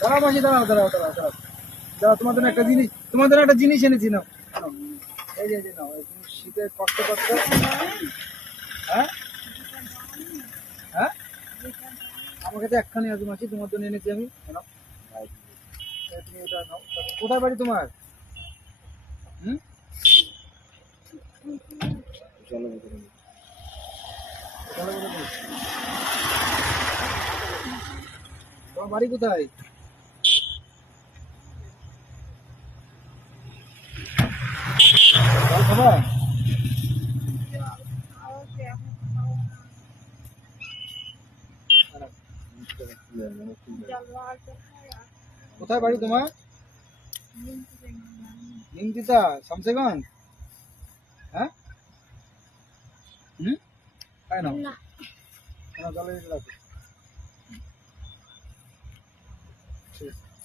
দাঁড়াও মাসি, দাঁড়াও দাঁড়াও দাঁড়াও দাঁড়াও দাঁড়াও, তোমার জন্য একটা জিনিস এনেছি, নাও নাও। এই যে নাও, এই তুমি শীতে কষ্ট করছো। হ্যাঁ হ্যাঁ, আমার কাছে একখানি আছে মাসি, তোমার জন্য এনেছি আমি। নাও, তুমি এটা নাও। কোথায় বাড়ি তোমার? হুম, চলো ভিতরে। চলো ভিতরে। তোমার বাড়ি কোথায়? জল খাবা? কোথায় বাড়ি তোমার? নিমতিতা, শামসেগঞ্জ। হ্যাঁ, হুম, তাই নাও। জলে রাখো। ঠিক আছে।